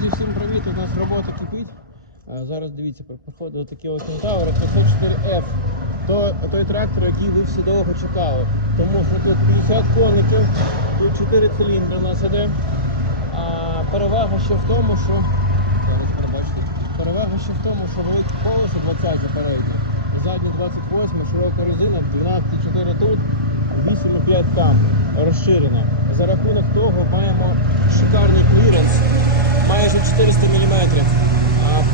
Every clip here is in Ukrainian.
Друзі, всім привіт! У нас робота кипить. Зараз дивіться, походу такий Кентавр 504F. То, той трактор, який ви всі довго чекали. Тому що тут 50 коників, тут 4 циліндри у нас іде. А перевага ще в тому, що. Перевага ще в тому, що велике колесо 20 переднє. Задні 28, широка резина, 12,4 тут, 8,5 там розширена. За рахунок того маємо шикарний кліренс, майже 400 мм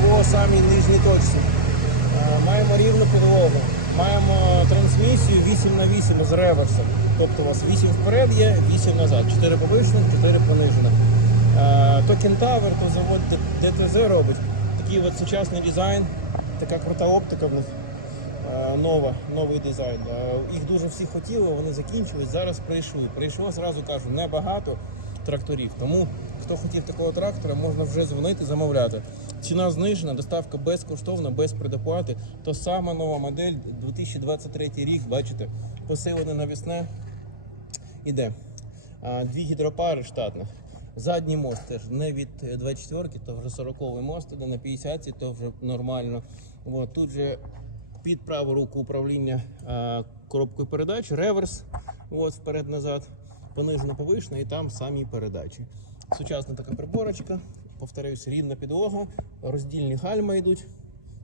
по самій нижній точці. Маємо рівну підлогу, маємо трансмісію 8 на 8 з реверсом. Тобто у вас 8 вперед є, 8 назад, 4 повишених, 4 понижених. А, То кентавр, то завод ДТЗ робить. Такий от сучасний дизайн, така крута оптика в них. Е, нова, новий дизайн. Е, Їх дуже всі хотіли, вони закінчились. Зараз прийшли. Прийшло, зразу кажу, небагато тракторів. Тому хто хотів такого трактора, можна вже дзвонити, замовляти. Ціна знижена, доставка безкоштовна, без предоплати. То сама нова модель 2023 рік. Бачите, посилене навісне іде. Дві гідропари штатних. Задній мост теж не від 24-ки, то вже 40-й мост іде на 50-ці, то вже нормально. От, тут же під праву руку управління а, коробкою передач, реверс, от, вперед-назад, понижено повишено і там самі передачі. Сучасна така приборочка, повторюсь, рівна підлога, роздільні гальма йдуть.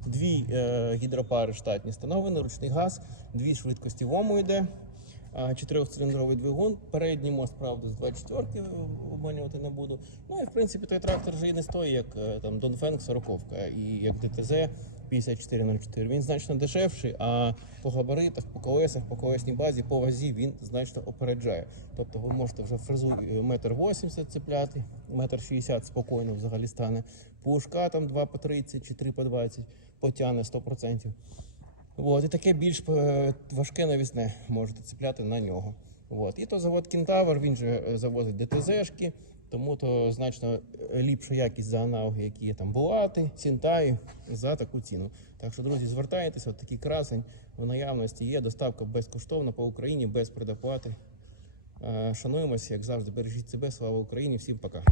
Дві е, гідропари штатні встановлені, ручний газ, дві швидкості ВОМу йде, чотирьохциліндровий двигун, передній мост, правда, з 24-ки обманювати не буду. Ну і в принципі той трактор вже і не стоїть, як е, там Донфенг 40 і як ДТЗ 5404. Він значно дешевший, а по габаритах, по колесах, по колесній базі, по вазі він значно опереджає. Тобто ви можете вже фрезу е, метр 80 цепляти, метр 60 спокійно взагалі стане. Пушка там 2 по 30 чи 3 по 20 потягне 100%. От, і таке більш е, важке навісне можете цепляти на нього. От. І то завод Кентавр, він же е, завозить ДТЗшки, тому то значно е, ліпша якість за аналоги, які є там Булати, Сінтаї за таку ціну. Так що, друзі, звертайтеся, от такий красень в наявності є. Доставка безкоштовна по Україні без предоплати. Шануємося, як завжди, бережіть себе, слава Україні, всім пока.